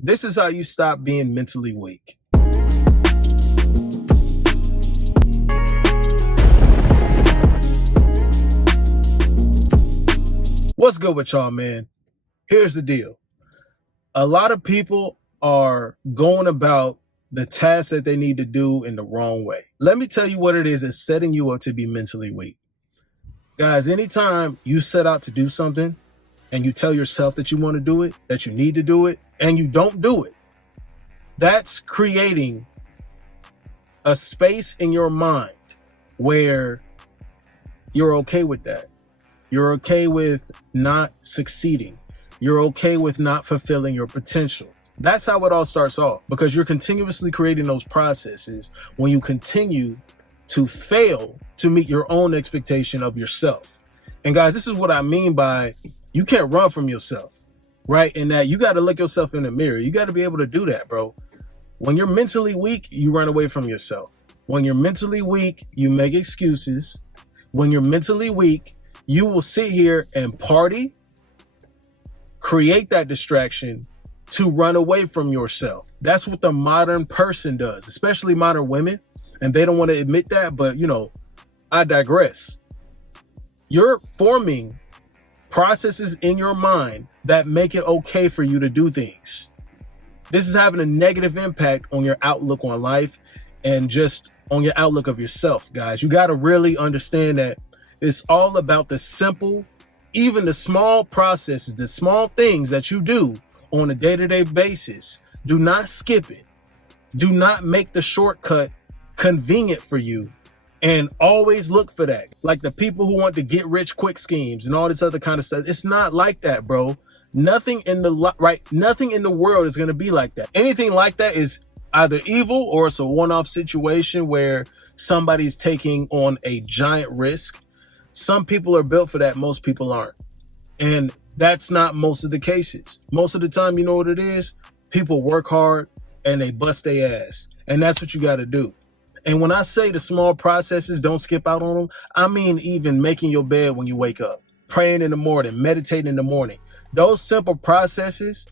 This is how you stop being mentally weak. What's good with y'all, man? Here's the deal. A lot of people are going about the tasks that they need to do in the wrong way. Let me tell you what it is that's setting you up to be mentally weak. Guys, anytime you set out to do something and you tell yourself that you want to do it, that you need to do it, and you don't do it, that's creating a space in your mind where you're okay with that. You're okay with not succeeding. You're okay with not fulfilling your potential. That's how it all starts off, because you're continuously creating those processes when you continue to fail to meet your own expectation of yourself. And guys, this is what I mean by you can't run from yourself, right? And that you got to look yourself in the mirror. You got to be able to do that, bro. When you're mentally weak, you run away from yourself. When you're mentally weak, you make excuses. When you're mentally weak, you will sit here and party, create that distraction to run away from yourself. That's what the modern person does, especially modern women. And they don't want to admit that, but I digress. You're forming processes in your mind that make it okay for you to do things. This is having a negative impact on your outlook on life and just on your outlook of yourself, guys. You got to really understand that it's all about the simple, even the small processes, the small things that you do on a day-to-day basis. Do not skip it. Do not make the shortcut convenient for you, and always look for that. Like the people who want to get rich quick schemes and all this other kind of stuff. It's not like that, bro. Nothing in the world is going to be like that. Anything like that is either evil or it's a one-off situation where somebody's taking on a giant risk. Some people are built for that. Most people aren't. And that's not most of the cases. Most of the time, you know what it is? People work hard and they bust their ass. And that's what you got to do. And when I say the small processes, don't skip out on them, I mean even making your bed when you wake up, praying in the morning, meditating in the morning. Those simple processes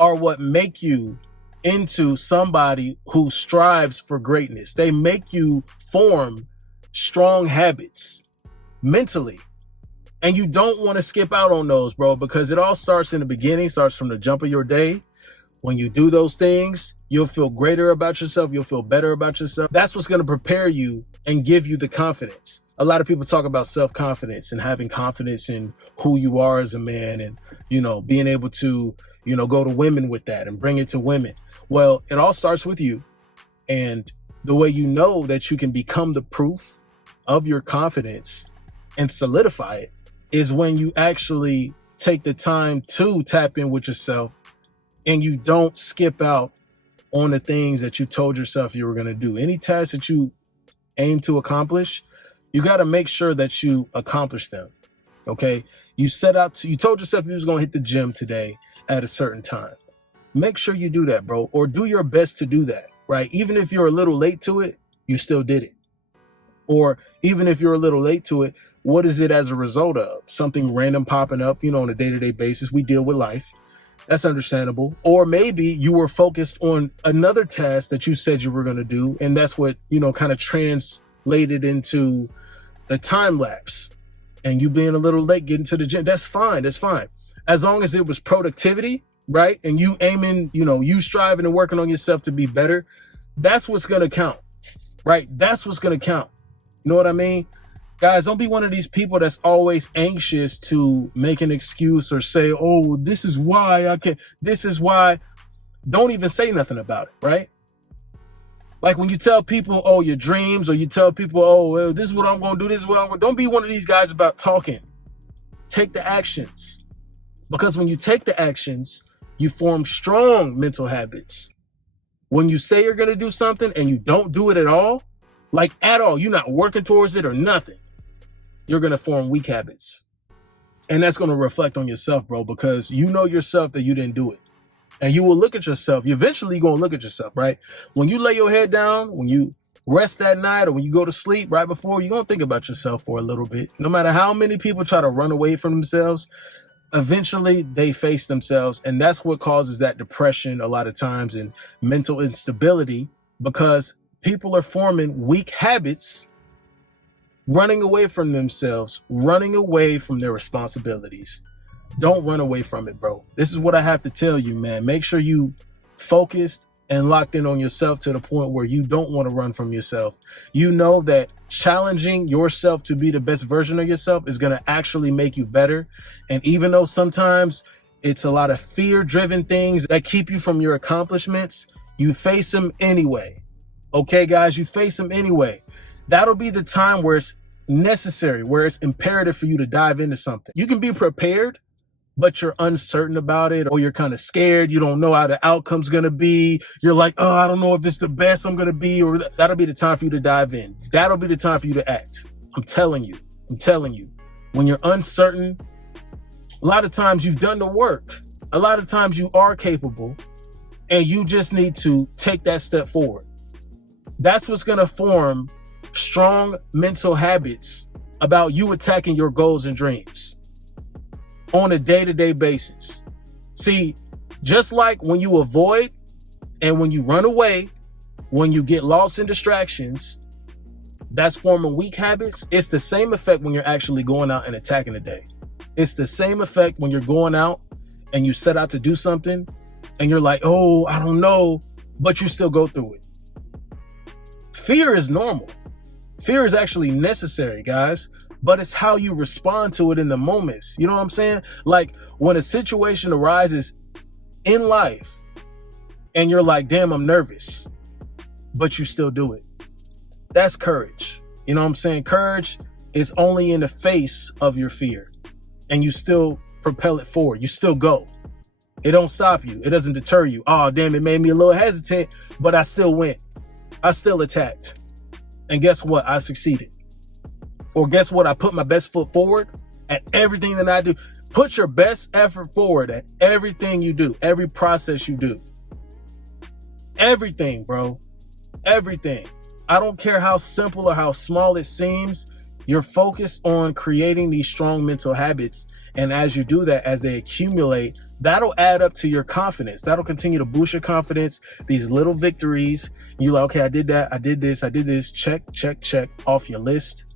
are what make you into somebody who strives for greatness. They make you form strong habits mentally. And you don't want to skip out on those, bro, because it all starts in the beginning, starts from the jump of your day. When you do those things, you'll feel greater about yourself. You'll feel better about yourself. That's what's going to prepare you and give you the confidence. A lot of people talk about self-confidence and having confidence in who you are as a man and, being able to, go to women with that and bring it to women. Well, it all starts with you. And the way you know that you can become the proof of your confidence and solidify it is when you actually take the time to tap in with yourself and you don't skip out on the things that you told yourself you were going to do. Any task that you aim to accomplish, you got to make sure that you accomplish them. Okay. You told yourself you was going to hit the gym today at a certain time. Make sure you do that, bro, or do your best to do that, right? Even if you're a little late to it, you still did it. Or even if you're a little late to it, what is it as a result of? Something random popping up, on a day-to-day basis. We deal with life. That's understandable. Or maybe you were focused on another task that you said you were going to do. And that's what, kind of translated into the time lapse and you being a little late getting to the gym. That's fine. That's fine. As long as it was productivity, right? And you aiming, you striving and working on yourself to be better. That's what's going to count, right? That's what's going to count. You know what I mean? Guys, don't be one of these people that's always anxious to make an excuse or say, oh, this is why I can't. This is why. Don't even say nothing about it, right? Like when you tell people, oh, your dreams, or you tell people, oh, well, this is what I'm going to do. This is what I'm going to do. Don't be one of these guys about talking. Take the actions. Because when you take the actions, you form strong mental habits. When you say you're going to do something and you don't do it at all, like at all, you're not working towards it or nothing, you're going to form weak habits. And that's going to reflect on yourself, bro, because you know yourself that you didn't do it. And you will look at yourself. You're eventually going to look at yourself, right? When you lay your head down, when you rest that night or when you go to sleep right before, you're going to think about yourself for a little bit. No matter how many people try to run away from themselves, eventually they face themselves. And that's what causes that depression a lot of times and mental instability, because people are forming weak habits, running away from themselves, running away from their responsibilities. Don't run away from it, bro. This is what I have to tell you, man. Make sure you focused and locked in on yourself to the point where you don't want to run from yourself. You know that challenging yourself to be the best version of yourself is going to actually make you better. And even though sometimes it's a lot of fear-driven things that keep you from your accomplishments, you face them anyway. Okay, guys, you face them anyway. That'll be the time where it's necessary, where it's imperative for you to dive into something. You can be prepared, but you're uncertain about it, or you're kind of scared. You don't know how the outcome's going to be. You're like, oh, I don't know if it's the best I'm going to be, or that'll be the time for you to dive in. That'll be the time for you to act. I'm telling you, when you're uncertain, a lot of times you've done the work. A lot of times you are capable, and you just need to take that step forward. That's what's going to form strong mental habits about you attacking your goals and dreams on a day-to-day basis. See, just like when you avoid and when you run away, when you get lost in distractions, that's forming weak habits. It's the same effect when you're actually going out and attacking the day. It's the same effect when you're going out and you set out to do something and you're like, oh, I don't know, but you still go through it. Fear is normal. Fear is actually necessary, guys, but it's how you respond to it in the moments. You know what I'm saying? Like when a situation arises in life and you're like, damn, I'm nervous, but you still do it. That's courage. You know what I'm saying? Courage is only in the face of your fear, and you still propel it forward. You still go. It don't stop you. It doesn't deter you. Oh, damn, it made me a little hesitant, but I still went. I still attacked. And guess what? I succeeded. Or guess what? I put my best foot forward at everything that I do. Put your best effort forward at everything you do, every process you do. Everything, bro. Everything. I don't care how simple or how small it seems. You're focused on creating these strong mental habits. And as you do that, as they accumulate, that'll add up to your confidence. That'll continue to boost your confidence. These little victories. You're like, okay, I did that. I did this. Check, check, check off your list.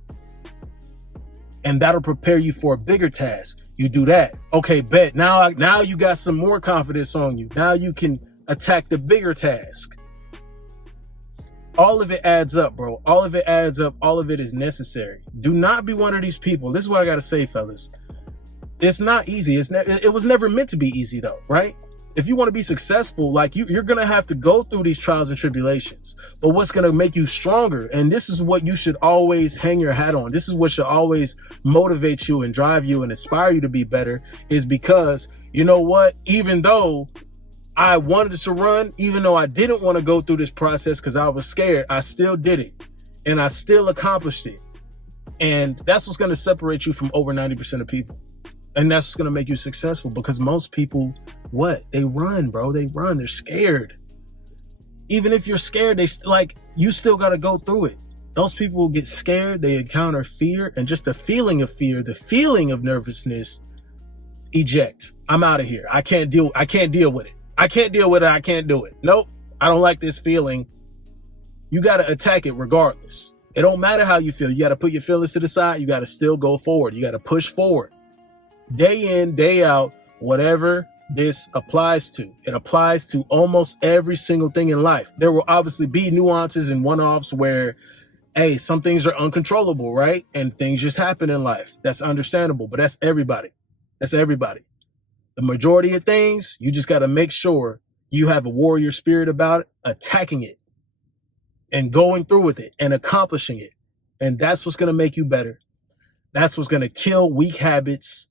And that'll prepare you for a bigger task. You do that. Okay, bet. Now you got some more confidence on you. Now you can attack the bigger task. All of it adds up, bro. All of it adds up. All of it is necessary. Do not be one of these people. This is what I got to say, fellas. It's not easy. It was never meant to be easy though, right? If you want to be successful, like you're going to have to go through these trials and tribulations. But what's going to make you stronger, and this is what you should always hang your hat on, this is what should always motivate you and drive you and inspire you to be better, is because, you know what, even though I wanted to run, even though I didn't want to go through this process because I was scared, I still did it and I still accomplished it. And that's what's going to separate you from over 90% of people. And that's what's going to make you successful, because most people, what? They run, bro. They run. They're scared. Even if you're scared, you still got to go through it. Those people get scared. They encounter fear, and just the feeling of fear, the feeling of nervousness, eject. I'm out of here. I can't deal with it. I can't deal with it. I can't do it. Nope. I don't like this feeling. You got to attack it regardless. It don't matter how you feel. You got to put your feelings to the side. You got to still go forward. You got to push forward. Day in, day out, whatever this applies to. It applies to almost every single thing in life. There will obviously be nuances and one-offs where, hey, some things are uncontrollable, right? And things just happen in life. That's understandable, but that's everybody. That's everybody. The majority of things, you just got to make sure you have a warrior spirit about it, attacking it and going through with it and accomplishing it. And that's what's going to make you better. That's what's going to kill weak habits.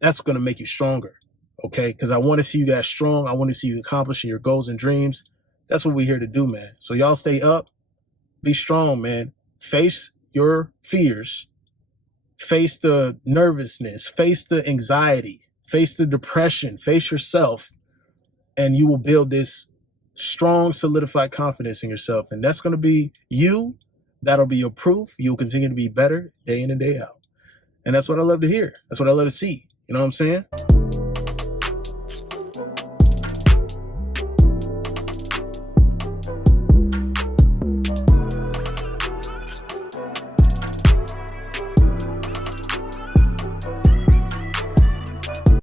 That's going to make you stronger. Okay. Because I want to see you guys strong. I want to see you accomplishing your goals and dreams. That's what we're here to do, man. So y'all stay up, be strong, man. Face your fears, face the nervousness, face the anxiety, face the depression, face yourself, and you will build this strong, solidified confidence in yourself. And that's going to be you. That'll be your proof. You'll continue to be better day in and day out. And that's what I love to hear. That's what I love to see. You know what I'm saying?